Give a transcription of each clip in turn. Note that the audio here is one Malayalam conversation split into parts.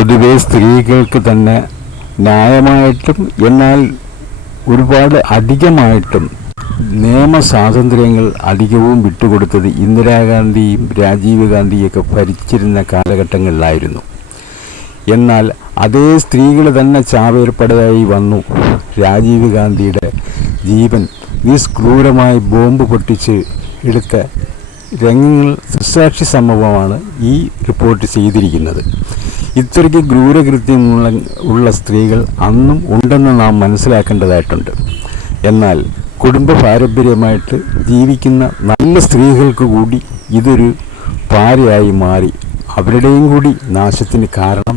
പൊതുവെ സ്ത്രീകൾക്ക് തന്നെ ന്യായമായിട്ടും എന്നാൽ ഒരുപാട് അധികമായിട്ടും നിയമ സ്വാതന്ത്ര്യങ്ങൾ അധികവും വിട്ടുകൊടുത്തത് ഇന്ദിരാഗാന്ധിയും രാജീവ് ഗാന്ധിയൊക്കെ ഭരിച്ചിരുന്ന കാലഘട്ടങ്ങളിലായിരുന്നു. എന്നാൽ അതേ സ്ത്രീകൾ തന്നെ ചാവേർപ്പടയായി വന്നു. രാജീവ് ഗാന്ധിയുടെ ജീവൻ നിസ്ക്രൂരമായി ബോംബ് പൊട്ടിച്ച് എടുത്ത രംഗങ്ങൾ ദൃസാക്ഷി സംഭവമാണ് ഈ റിപ്പോർട്ട് ചെയ്തിരിക്കുന്നത്. ഇത്രയ്ക്ക് ക്രൂരകൃത്യമുള്ള ഉള്ള സ്ത്രീകൾ അന്നും ഉണ്ടെന്ന് നാം മനസ്സിലാക്കേണ്ടതായിട്ടുണ്ട്. എന്നാൽ കുടുംബ പാരമ്പര്യമായിട്ട് ജീവിക്കുന്ന നല്ല സ്ത്രീകൾക്ക് കൂടി ഇതൊരു പാരയായി മാറി അവരുടെയും കൂടി നാശത്തിന് കാരണം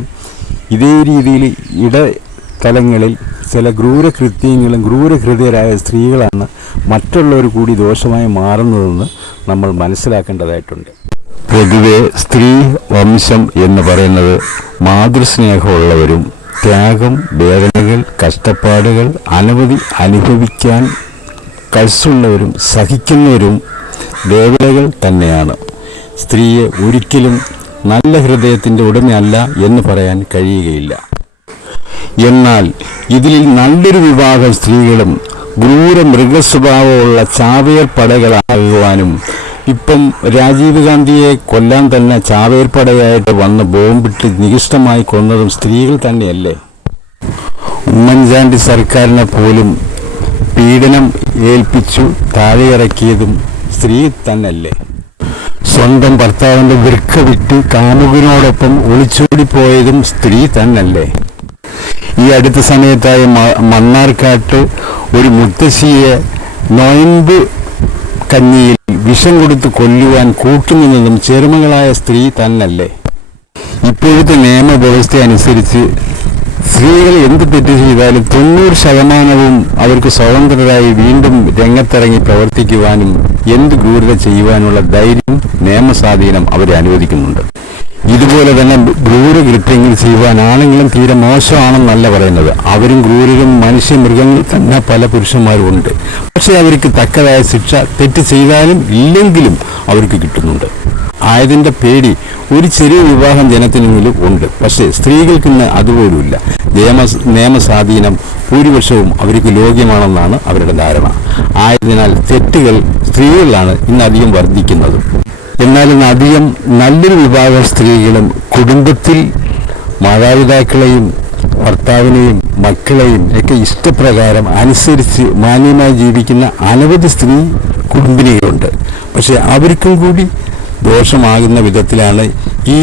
ഇതേ രീതിയിൽ ഇടതലങ്ങളിൽ ചില ക്രൂരകൃത്യങ്ങളും ക്രൂരഹൃദയരായ സ്ത്രീകളാണ് മറ്റുള്ളവർ കൂടി ദോഷമായി മാറുന്നതെന്ന് നമ്മൾ മനസ്സിലാക്കേണ്ടതായിട്ടുണ്ട്. പൊതുവെ സ്ത്രീ വംശം എന്ന് പറയുന്നത് മാതൃസ്നേഹമുള്ളവരും ത്യാഗം വേദനകൾ കഷ്ടപ്പാടുകൾ അനവധി അനുഭവിക്കാൻ കഴിച്ചുള്ളവരും സഹിക്കുന്നവരും ദേവതകൾ തന്നെയാണ്. സ്ത്രീയെ ഒരിക്കലും നല്ല ഹൃദയത്തിന്റെ ഉടമയല്ല എന്ന് പറയാൻ കഴിയുകയില്ല. എന്നാൽ ഇതിൽ നല്ലൊരു വിഭാഗം സ്ത്രീകളും ക്രൂര മൃഗസ്വഭാവമുള്ള ചാവേർ പടകളാകുവാനും ഇപ്പം രാജീവ് ഗാന്ധിയെ കൊല്ലാൻ തന്നെ ചാവേർ പടയായിട്ട് വന്ന് ബോംബിട്ട് നികിഷ്ടമായി കൊന്നതും സ്ത്രീകൾ തന്നെയല്ലേ? ഉമ്മൻചാണ്ടി സർക്കാരിനെ പോലും പീഡനം ഏൽപ്പിച്ചു താഴെയിറക്കിയതും സ്ത്രീ തന്നല്ലേ സ്വന്തം ഭർത്താവിന്റെ വൃക്ക വിറ്റ് കാമുകിനോടൊപ്പം ഒളിച്ചോടിപ്പോയതും സ്ത്രീ തന്നല്ലേ ഈ അടുത്ത സമയത്തായി മണ്ണാർക്കാട്ട് ഒരു മുത്തശ്ശിയെ നോയമ്പ് കഞ്ഞിയിൽ വിഷം കൊടുത്ത് കൊല്ലുവാൻ കൂട്ടുനിന്നതും ചെറുമകളായ സ്ത്രീ തന്നല്ലേ? ഇപ്പോഴത്തെ നിയമവ്യവസ്ഥ അനുസരിച്ച് സ്ത്രീകൾ എന്ത് തെറ്റ് ചെയ്താലും തൊണ്ണൂറ് ശതമാനവും അവർക്ക് സ്വതന്ത്രരായി വീണ്ടും രംഗത്തിറങ്ങി പ്രവർത്തിക്കുവാനും എന്ത് ക്രൂരത ചെയ്യുവാനുള്ള ധൈര്യം നിയമസ്വാധീനം അവരെ അനുവദിക്കുന്നുണ്ട്. ഇതുപോലെ തന്നെ ക്രൂരകൃത്യങ്ങൾ ചെയ്യുവാൻ ആണെങ്കിലും തീരെ മോശമാണെന്നല്ല പറയുന്നത്. അവരും ക്രൂരരും മനുഷ്യ മൃഗങ്ങൾ തന്നെ പല പുരുഷന്മാരും ഉണ്ട്. പക്ഷേ അവർക്ക് തക്കതായ ശിക്ഷ തെറ്റ് ചെയ്താലും ഇല്ലെങ്കിലും അവർക്ക് കിട്ടുന്നുണ്ട്. ആയതിന്റെ പേടി ഒരു ചെറിയ വിവാഹം ജനത്തിനുള്ളിൽ ഉണ്ട്. പക്ഷേ സ്ത്രീകൾക്ക് ഇന്ന് അതുപോലുമില്ല നിയമ നിയമസ്വാധീനം ഭൂരിപക്ഷവും അവർക്ക് ലോക്യമാണെന്നാണ് അവരുടെ ധാരണ. ആയതിനാൽ തെറ്റുകൾ സ്ത്രീകളിലാണ് ഇന്ന് അധികം വർദ്ധിക്കുന്നത്. ഇന്ന് അധികം നല്ലൊരു വിഭാഗം സ്ത്രീകളും കുടുംബത്തിൽ മാതാപിതാക്കളെയും ഭർത്താവിനെയും മക്കളെയും ഒക്കെ ഇഷ്ടപ്രകാരം അനുസരിച്ച് മാന്യമായി ജീവിക്കുന്ന അനവധി സ്ത്രീ കുടുംബിനികളുണ്ട്. പക്ഷേ അവർക്കും കൂടി ദോഷമാകുന്ന വിധത്തിലാണ് ഈ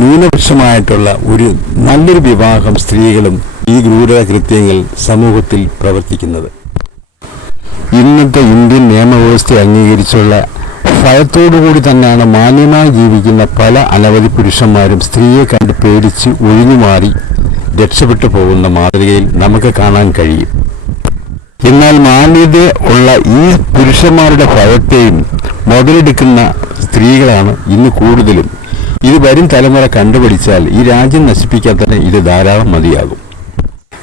ന്യൂനപക്ഷമായിട്ടുള്ള ഒരു നല്ലൊരു വിവാഹം സ്ത്രീകളും ഈ ക്രൂര കൃത്യങ്ങൾ സമൂഹത്തിൽ പ്രവർത്തിക്കുന്നത്. ഇന്നത്തെ ഇന്ത്യൻ നിയമവ്യവസ്ഥ അംഗീകരിച്ചുള്ള ഭയത്തോടുകൂടി തന്നെയാണ് മാന്യമായി ജീവിക്കുന്ന പല അനവധി പുരുഷന്മാരും സ്ത്രീയെ കണ്ട് പേടിച്ച് ഒഴിഞ്ഞുമാറി രക്ഷപ്പെട്ടു പോകുന്ന മാതൃകയിൽ നമുക്ക് കാണാൻ കഴിയും. എന്നാൽ മാന്യത ഉള്ള ഈ പുരുഷന്മാരുടെ ഭയത്തെയും മുതലെടുക്കുന്ന സ്ത്രീകളാണ് ഇന്ന് കൂടുതലും. ഇത് വരും തലമുറ കണ്ടുപിടിച്ചാൽ ഈ രാജ്യം നശിപ്പിക്കാൻ തന്നെ ഇത് ധാരാളം മതിയാകും.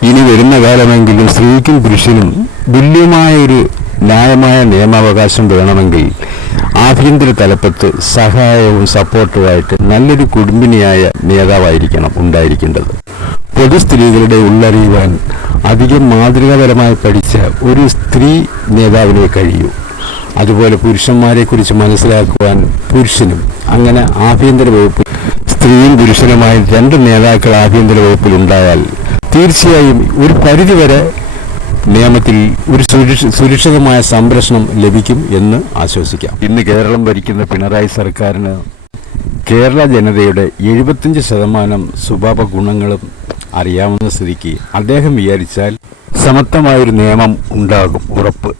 ഇനി വരുന്ന കാലമെങ്കിലും സ്ത്രീക്കും പുരുഷനും തുല്യമായ ഒരു ന്യായമായ നിയമാവകാശം വേണമെങ്കിൽ ആഭ്യന്തര തലപ്പത്ത് സഹായവും സപ്പോർട്ടുമായിട്ട് നല്ലൊരു കുടുംബിനിയായ നേതാവായിരിക്കണം ഉണ്ടായിരിക്കേണ്ടത്. പൊതു സ്ത്രീകളുടെ ഉള്ളറിയുവാൻ അധികം മാതൃകാപരമായി പഠിച്ച ഒരു സ്ത്രീ നേതാവിനെ കഴിയൂ. അതുപോലെ പുരുഷന്മാരെക്കുറിച്ച് മനസ്സിലാക്കുവാൻ പുരുഷനും അങ്ങനെ ആഭ്യന്തര വകുപ്പ് സ്ത്രീയും പുരുഷനുമായി രണ്ട് നേതാക്കൾ ആഭ്യന്തര വകുപ്പിൽ ഉണ്ടായാൽ തീർച്ചയായും ഒരു പരിധിവരെ നിയമത്തിൽ ഒരു സുരക്ഷിതമായ സംരക്ഷണം ലഭിക്കും എന്ന് ആശ്വസിക്കാം. ഇന്ന് കേരളം ഭരിക്കുന്ന പിണറായി സർക്കാരിന് കേരള ജനതയുടെ എഴുപത്തിയഞ്ച് ശതമാനം സ്വഭാവ ഗുണങ്ങളും അറിയാവുന്ന സ്ഥിതിക്ക് അദ്ദേഹം വിചാരിച്ചാൽ സമത്വമായൊരു നിയമം ഉണ്ടാകും ഉറപ്പ്.